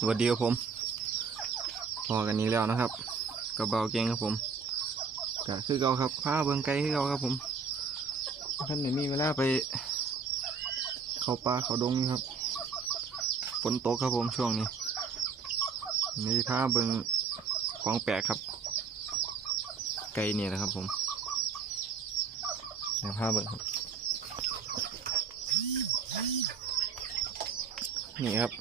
สวัสดีครับผม พอกันนี้แล้วนะครับกระเบาเก่งครับผมก็คือเก่าครับพาเบิ่งไกลคือเก่าครับผมท่านไหนมีเวลาไป เข้าป่าเข้าดงครับฝนตกครับผมช่วงนี้นี่พาเบิ่งของแปลกครับ ไกลเนี่ยนะครับผมเดี๋ยวพาเบิ่งครับนี่ครับ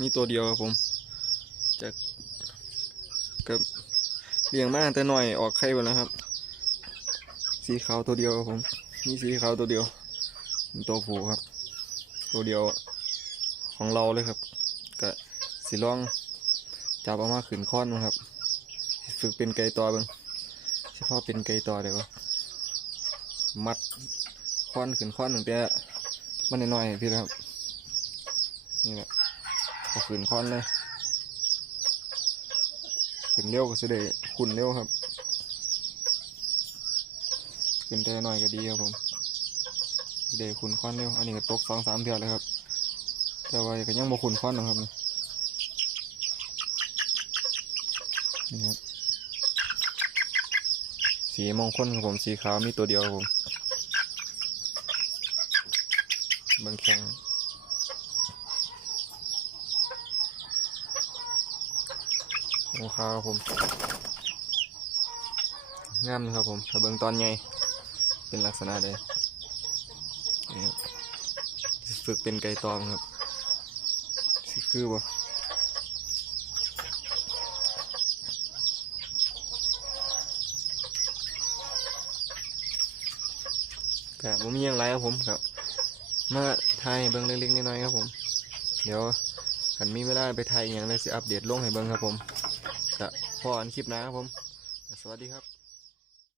มีตัวเดียวครับผมจากกับเลี้ยงมาตั้งแต่หน้อยออกไข่ไปแล้วครับ สีขาวตัวเดียวครับผมมีสีขาวตัวเดียวตัวผู้ครับ ตัวเดียวของเราเลยครับก็สีลองจับเอามาขืนค้อนนะครับ ฝึกเป็นไก่ต่อบ้างเฉพาะเป็นไก่ต่อเดี๋ยวมัดค้อนขืนค้อนตั้งแต่มันน้อยๆพี่นะครับนี่แหละ ก็ขืนค้อนเลยขืนเร็วก็จะได้ขุนเร็วครับขืนแต่หน่อยก็ดีครับผมเสิได้ขุนค้อนเร็วอันนี้ก็ตกสองสามเดือนเลยครับ แต่ว่าก็ยังบ่ขุนค้อนหรอกครับนี่ครับสีมงคลครับผมสีขาวมีตัวเดียวครับผมเบิ่งแข็ง โอ้ครับผมงามนะครับผมถ้าเบิ่งตอนใหญ่เป็นลักษณะใดนี่ครับสิฝึกเป็นไก่ตอมครับสิคือบ่แต่ผมมีอย่างไรครับผมครับมาถ่ายเบิ่งเล็กๆน้อยๆครับผม เดี๋ยวขันมีเวลาไปถ่ายอย่างเลยสิอัปเดตลงให้เบิ่งครับผม จะพออันคลิปหนะครับผม สวัสดีครับ